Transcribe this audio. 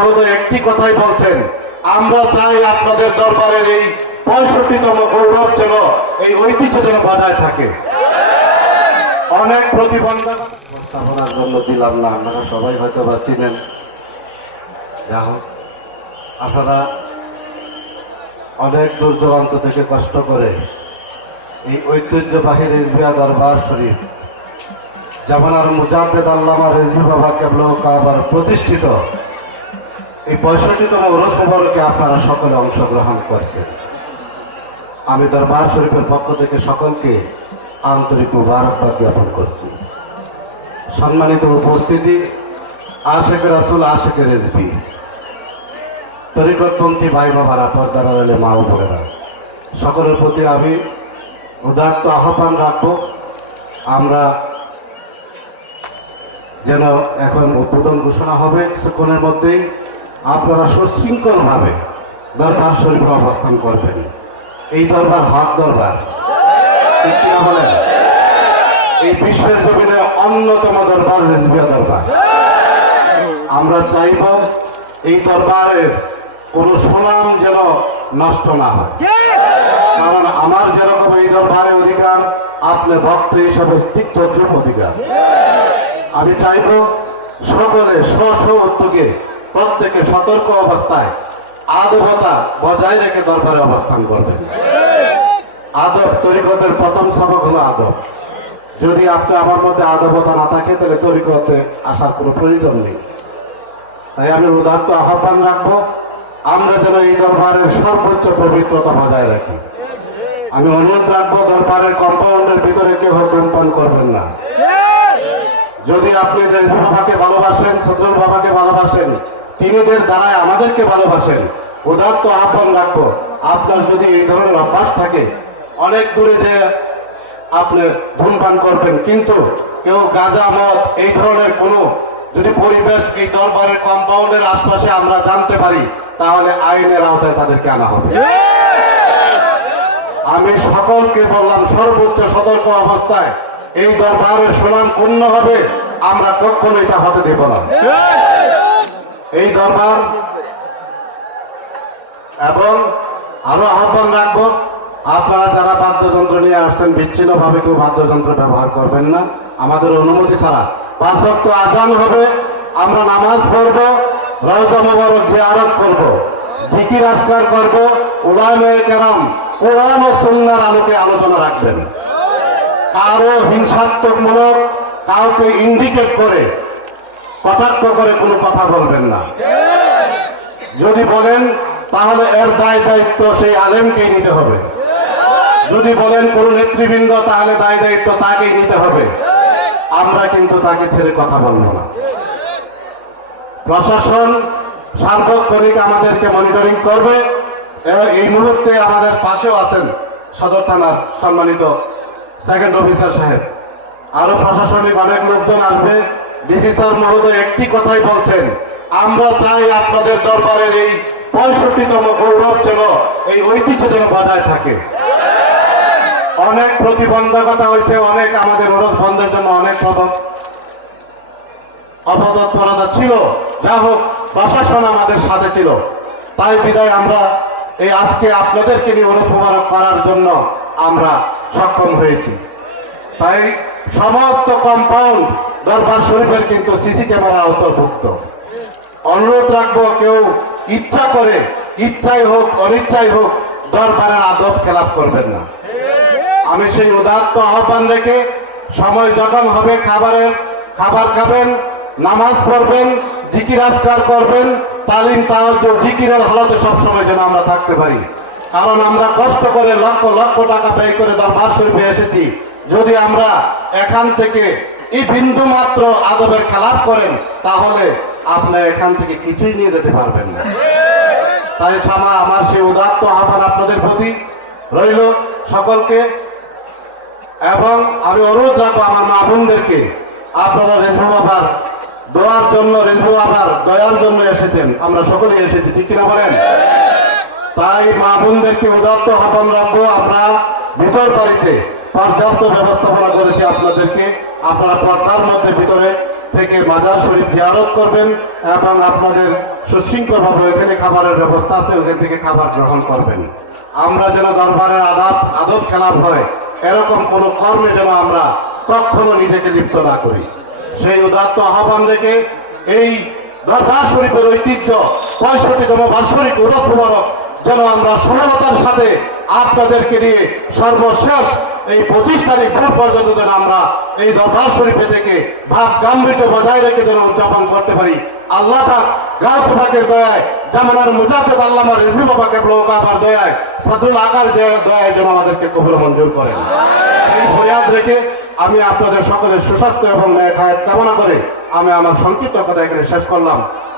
মহোদয় একটি কথাই বলছেন, আমরা চাই আপনাদের দরবারের এই পঁয়ষট্টিতম গৌরব যেন এই ঐতিহ্য যেন বজায় থাকে। অনেক প্রতিবন্ধক জন্য দিলাম না, আপনারা সবাই হয়তো বা চিনেন। যা হোক, আপনারা অনেক দূর দূরান্ত থেকে কষ্ট করে এই ঐতিহ্যবাহী রেজবিয়া দরবার শরীফ যেমন আর মুজাদ্দেদ আল্লামা রেজবি বাবা কেবল কাবার প্রতিষ্ঠিত এই পঁয়ষট্টিতম রোজ মুবারকে আপনারা সকলে অংশগ্রহণ করছেন। আমি দরবার শরীফের পক্ষ থেকে সকলকে আন্তরিক মুবারকবাদ জ্ঞাপন করছি। সম্মানিত উপস্থিতি, আশেখ রাসুল, আশেখ রেজবি তরিকতপন্থী ভাই বাবারা পর্দার আড়ালে মা বোনেরা, সকলের প্রতি আমি উদার্ত আহ্বান রাখব। আমরা যেন এখন উদ্বোধন ঘোষণা হবে, কিছুক্ষণের মধ্যেই আপনারা সুশৃঙ্খলভাবে দরবার শরীফে অবস্থান করবেন। এই দরবার হক দরবার। এই বিশ্বের জমিনে অন্যতম দরবার রেজবিয়া দরবার। আমরা চাইব এই দরবারের কোনো সুনাম যেন নষ্ট না হয়। কারণ আমার যেরকম এই দরবারের অধিকার, আপনি ভক্ত হিসাবে তিক্তদ্রুপ অধিকার। আমি চাইব সকলে স্ব স্ব উদ্যোগে প্রত্যেকে সতর্ক অবস্থায় আদবতা বজায় রেখে দরবারে অবস্থান করবেন আদব তরিকতের প্রথম সবক হলো আদব। যদি আপনি আমার মধ্যে আদবতা না থাকে তাহলে তরিকতে আসার কোনো প্রয়োজন নেই। তাই আমি উদার্ত আহ্বান রাখব আমরা যেন এই দরবারের সর্বোচ্চ পবিত্রতা বজায় রাখি। আমি অনুরোধ রাখব দরবারের কম্পাউন্ডের ভিতরে কেউ ধূমপান করবেন না। যদি আপনি বাবাকে ভালোবাসেন সদরুল বাবাকে ভালোবাসেন তিনিদের দ্বারায় আমাদেরকে ভালোবাসেন। উদাত্ত আহ্বান রাখব, আপনার যদি এই ধরনের অভ্যাস থাকে, অনেক দূরে যে আপনি ধূমপান করবেন, কিন্তু কেউ গাঁজা, মদ, এই ধরনের কোনো যদি পরিবেশ এই দরবারের কম্পাউন্ডের আশপাশে আমরা জানতে পারি, তাহলে আইনের আওতায় তাদেরকে আনা হবে। আমি সকলকে বললাম, সর্বোচ্চ সতর্ক অবস্থায় এই দরবারের সুনাম পূর্ণ হবে, আমরা কখনো এটা হতে দেব না। এই দরবার এবং আরও আহ্বান রাখব, আপনারা যারা বাদ্যযন্ত্র নিয়ে আসছেন বিচ্ছিন্ন ভাবে কেউ বাদ্যযন্ত্র ব্যবহার করবেন না। আমাদের অনুমতি ছাড়া। পাঁচ ভক্ত আজান হবে, আমরা নামাজ পড়ব, রওজা মোবারক জিয়ারত করব, জিকির আসকার করব উলামে কেরাম কোরআন ও সুন্নার আলোকে আলোচনা রাখবেন। কারও হিংসাত্মকমূলক, কাউকে ইন্ডিকেট করে কটাক্ষ করে কোনো কথা বলবেন না। যদি বলেন, তাহলে এর দায় দায়িত্ব সেই আলেমকেই নিতে হবে। যদি বলেন, কোন নেতৃবৃন্দ, তাহলে দায় দায়িত্ব তাকেই নিতে হবে। আমরা কিন্তু তাকে ছেড়ে কথা বলব না। প্রশাসন সার্বক্ষণিক আমাদেরকে মনিটরিং করবে। এবং এই মুহূর্তে আমাদের পাশেও আছেন সদর থানার সম্মানিত সেকেন্ড অফিসার সাহেব। আরও প্রশাসনিক অনেক লোকজন আসবে। ডিসি স্যার মহোদয় একটি কথাই বলছেন। আমরা চাই আপনাদের দরবারের এই পঁয়ষট্টিতম গৌরব যেন এই ঐতিহ্য যেন বজায় থাকে। অনেক প্রতিবন্ধকতা হয়েছে, অনেক আমাদের ওরস বন্ধের জন্য অনেক প্রভাব অপতৎপরতা ছিল। যা হোক, প্রশাসন আমাদের সাথে ছিল। তাই বিদায় আমরা এই আজকে আপনাদেরকে নিয়ে ওরস মোবারক করার জন্য আমরা সক্ষম হয়েছি। তাই সমস্ত কম্পাউন্ড দরবার শরীফের কিন্তু সিসি ক্যামেরা অন্তর্ভুক্ত। অনুরোধ রাখব, কেউ ইচ্ছা করে, ইচ্ছাই হোক, অনিচ্ছাই হোক, দরবারের আদব খেলাপ করবেন না। আমি সেই উদাত্ত আহ্বান রেখে সময় যখন হবে, খাবারের, খাবার খাবেন, নামাজ পড়বেন, জিকির আজকার করবেন, তালিম তাহাজ জিকিরের হালতে সবসময় যেন আমরা থাকতে পারি। কারণ আমরা কষ্ট করে লক্ষ লক্ষ টাকা ব্যয় করে দরবার শরীফে এসেছি। যদি আমরা এখান থেকে এই বিন্দু মাত্র আদবের খেলাপ করেন, তাহলে আপনি এখান থেকে কিছুই নিয়ে যেতে পারবেন না। তাই সামা, আমার সেই উদাত্ত আহ্বান আপনাদের প্রতি রইল সকলকে, এবং আমি অনুরোধ রাখব আমার মা বোনদেরকে, আপনারা রেজু বাবার দোয়ার জন্য রেজু বাবার দয়ার জন্য এসেছেন, আমরা সকলেই এসেছি, ঠিক কিনা বলেন? তাই মা বোনদেরকে উদাত্ত আহ্বান রাখব, আমরা ভিতর বাড়িতে পর্যাপ্ত ব্যবস্থাপনা করেছি আপনাদেরকে। আপনারা পর্দার মধ্যে ভিতরে থেকে মাজার শরীফ জিয়ারত করবেন এবং আপনাদের সুশৃঙ্খলভাবে ওইখানে খাবারের ব্যবস্থা আছে, ওখান থেকে খাবার গ্রহণ করবেন। আমরা যেন দরবারের আদাব, আদব খেলাপ হয় এরকম কোনো কর্মে যেন আমরা কখনো নিজেকে লিপ্ত না করি। সেই উদাত্ত আহ্বান রেখে এই দরবার শরীফের ঐতিহ্য, পঁয়ষট্টিতম বার্ষিক উরত মুবারক যেন আমরা সফলতার সাথে আপনাদেরকে নিয়ে সর্বশেষ এই পঁচিশ তারিখ দূর পর্যন্ত যেন আমরা এই দরবার শরীফে থেকে ভাব গাম্ভীর্য বজায় রেখে যেন উদযাপন করতে পারি। আল্লাহ পাক গাছ পাকের দয়ায়, জামানার মুজাফেদ আল্লামা রেজু বাবা কেবল কাবার দয়ায় সাদুল আকার দয়ায় যেন আমাদেরকে কবুল মঞ্জুর করেন। এই ফরিয়াদ রেখে আমি আপনাদের সকলের সুস্বাস্থ্য এবং ন্যায় কামনা করে আমি আমার সংক্ষিপ্ত কথা এখানে শেষ করলাম।